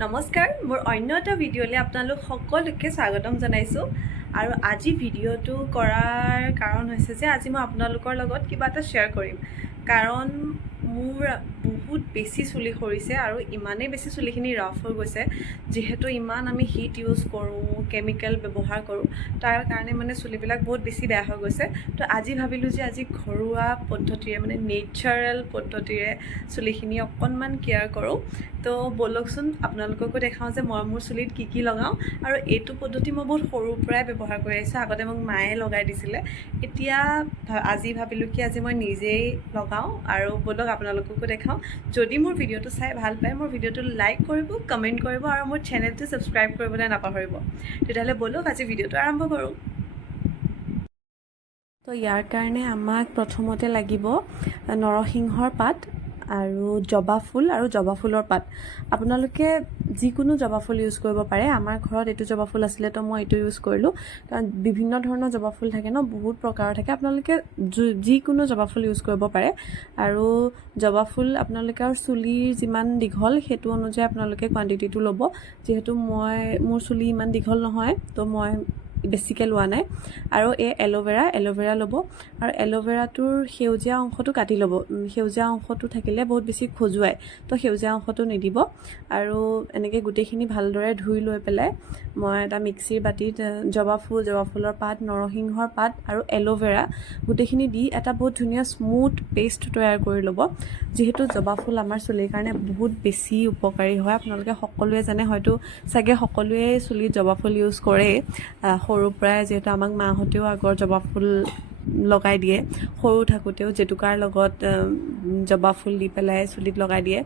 নমস্কাৰ, মোৰ অন্য এটা ভিডিঅ'লৈ আপোনালোক সকলোকে স্বাগতম জনাইছোঁ। আৰু আজি ভিডিঅ'টো কৰাৰ কাৰণ হৈছে যে আজি মই আপোনালোকৰ লগত কিবা এটা শ্বেয়াৰ কৰিম। কাৰণ মোৰ বহুত বেছি চুলি সৰিছে আৰু ইমানেই বেছি চুলিখিনি ৰাফ হৈ গৈছে, যিহেতু ইমান আমি হিট ইউজ কৰোঁ, কেমিকেল ব্যৱহাৰ কৰোঁ, তাৰ কাৰণে মানে চুলিবিলাক বহুত বেছি বেয়া হৈ গৈছে। তো আজি ভাবিলোঁ যে আজি ঘৰুৱা পদ্ধতিৰে মানে নেচাৰেল পদ্ধতিৰে চুলিখিনি অকণমান কেয়াৰ কৰোঁ। তো ব'লকচোন আপোনালোককো দেখাওঁ যে মই মোৰ চুলিত কি কি লগাওঁ। আৰু এইটো পদ্ধতি মই বহুত সৰুৰ পৰাই ব্যৱহাৰ কৰি আহিছোঁ। আগতে মোক মায়ে লগাই দিছিলে, এতিয়া আজি ভাবিলোঁ কি আজি মই নিজেই লগাওঁ। আৰু ব'লক আপোনালোককো দেখাওঁ। যদি মোৰ ভিডিঅ'টো চাই ভাল পায়, মোৰ ভিডিঅ'টো লাইক কৰিব, কমেণ্ট কৰিব আৰু মোৰ চেনেলটো ছাবস্ক্ৰাইব কৰিবলৈ নাপাহৰিব। তেতিয়াহ'লে ব'লক আজি ভিডিঅ'টো আৰম্ভ কৰোঁ। তো ইয়াৰ কাৰণে আমাক প্ৰথমতে লাগিব নৰসিংহৰ পাত আৰু জবা ফুল আৰু জবা ফুলৰ পাত। আপোনালোকে যিকোনো জবা ফুল ইউজ কৰিব পাৰে। আমাৰ ঘৰত এইটো জবা ফুল আছিলে, তো মই এইটো ইউজ কৰিলোঁ। কাৰণ বিভিন্ন ধৰণৰ জবা ফুল থাকে ন, বহুত প্ৰকাৰৰ থাকে। আপোনালোকে যিকোনো জবা ফুল ইউজ কৰিব পাৰে। আৰু জবা ফুল আপোনালোকে আৰু চুলিৰ যিমান দীঘল সেইটো অনুযায়ী আপোনালোকে কোৱান্টিটিটো ল'ব। যিহেতু মোৰ চুলি ইমান দীঘল নহয়, তো মই বেছিকৈ লোৱা নাই। আৰু এই এল'ভেৰা ল'ব। আৰু এল'ভেৰাটোৰ সেউজীয়া অংশটো কাটি ল'ব। সেউজীয়া অংশটো থাকিলে বহুত বেছি খজুৱায়, তো সেউজীয়া অংশটো নিদিব। আৰু এনেকৈ গোটেইখিনি ভালদৰে ধুই লৈ পেলাই মই এটা মিক্সিৰ বাতিত জবা ফুলৰ পাত, নৰসিংহৰ পাত আৰু এল'ভেৰা গোটেইখিনি দি এটা বহুত ধুনীয়া স্মুথ পেষ্ট তৈয়াৰ কৰি ল'ব। যিহেতু জবা ফুল আমাৰ চুলিৰ কাৰণে বহুত বেছি উপকাৰী হয়। আপোনালোকে সকলোৱে জানে, হয়তো চাগে সকলোৱে চুলিত জবা ফুল ইউজ কৰে সৰুৰ পৰাই। যিহেতু আমাক মাহঁতেও আগৰ জবা ফুল লগাই দিয়ে, সৰু থাকোঁতেও জেতুকাৰ লগত জবা ফুল দি পেলাই চুলিত লগাই দিয়ে।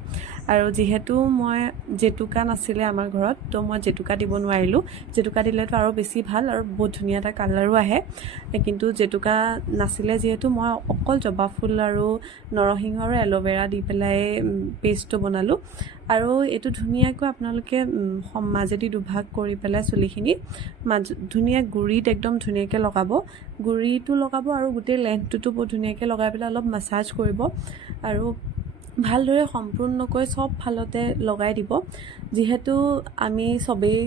আৰু যিহেতু মই জেতুকা নাছিলে আমাৰ ঘৰত, তো মই জেতুকা দিব নোৱাৰিলোঁ। জেতুকা দিলেতো আৰু বেছি ভাল আৰু বহুত ধুনীয়া এটা কালাৰো আহে। কিন্তু জেতুকা নাছিলে যিহেতু মই অকল জবা ফুল আৰু নৰসিংহ আৰু এল'ভেৰা দি পেলাই পেষ্টটো বনালোঁ। আৰু এইটো ধুনীয়াকৈ আপোনালোকে মাজেদি দুভাগ কৰি পেলাই চুলিখিনি ধুনীয়া গুৰিত একদম ধুনীয়াকৈ লগাব। গুৰিটো লগাব আৰু গোটেই লেন্থটোতো বহুত ধুনীয়াকৈ লগাই পেলাই অলপ মাছাজ কৰিব। আৰু ভালদৰে সম্পূৰ্ণকৈ চব ফালতে লগাই দিব। যিহেতু আমি চবেই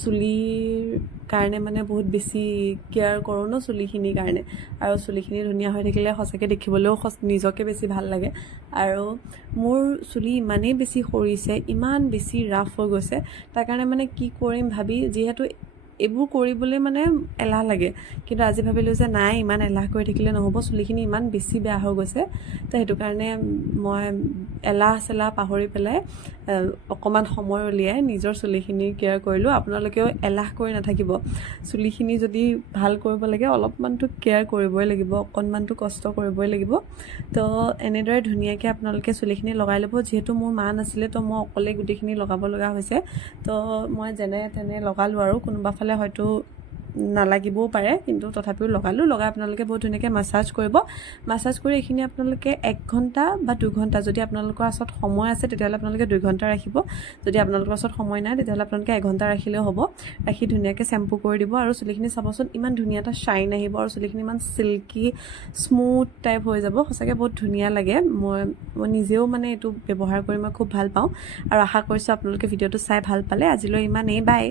চুলিৰ কাৰণে মানে বহুত বেছি কেয়াৰ কৰোঁ ন, চুলিখিনিৰ কাৰণে। আৰু চুলিখিনি ধুনীয়া হৈ থাকিলে সঁচাকৈ দেখিবলৈও নিজকে বেছি ভাল লাগে। আৰু মোৰ চুলি ইমানেই বেছি সৰিছে, ইমান বেছি ৰাফ হৈ গৈছে, তাৰ কাৰণে মানে কি কৰিম ভাবি, যিহেতু এইবোৰ কৰিবলৈ মানে এলাহ লাগে। কিন্তু আজি ভাবিলোঁ যে নাই, ইমান এলাহ কৰি থাকিলে নহ'ব, চুলিখিনি ইমান বেছি বেয়া হৈ গৈছে। তো সেইটো কাৰণে মই এলাহ পাহৰি পেলাই অকণমান সময় উলিয়াই নিজৰ চুলিখিনি কেয়াৰ কৰিলোঁ। আপোনালোকেও এলাহ কৰি নাথাকিব। চুলিখিনি যদি ভাল কৰিব লাগে অলপমানতো কেয়াৰ কৰিবই লাগিব, অকণমানতো কষ্ট কৰিবই লাগিব। তো এনেদৰে ধুনীয়াকৈ আপোনালোকে চুলিখিনি লগাই ল'ব। যিহেতু মোৰ মা নাছিলে, তো মই অকলে গোটেইখিনি লগাব লগা হৈছে। তো মই যেনে তেনে লগালোঁ আৰু কোনোবা ফালে হয়তো নালাগিবও পাৰে, কিন্তু তথাপিও লগাই আপোনালোকে বহুত ধুনীয়াকৈ মাছাজ কৰিব। মাছাজ কৰি এইখিনি আপোনালোকে 1 ঘণ্টা বা 2 ঘণ্টা, যদি আপোনালোকৰ ওচৰত সময় আছে তেতিয়াহ'লে আপোনালোকে 2 ঘণ্টা ৰাখিব। যদি আপোনালোকৰ ওচৰত সময় নাই তেতিয়াহ'লে আপোনালোকে 1 ঘণ্টা ৰাখিলেও হ'ব। ৰাখি ধুনীয়াকৈ শ্বেম্পু কৰি দিব। আৰু চুলিখিনি চাবচোন, ইমান ধুনীয়া এটা শ্বাইন আহিব আৰু চুলিখিনি ইমান চিল্কি স্মুথ টাইপ হৈ যাব। সঁচাকৈ বহুত ধুনীয়া লাগে। মই নিজেও মানে এইটো ব্যৱহাৰ কৰি মই খুব ভাল পাওঁ। আৰু আশা কৰিছোঁ আপোনালোকে ভিডিঅ'টো চাই ভাল পালে। আজিলৈ ইমানেই, বাই।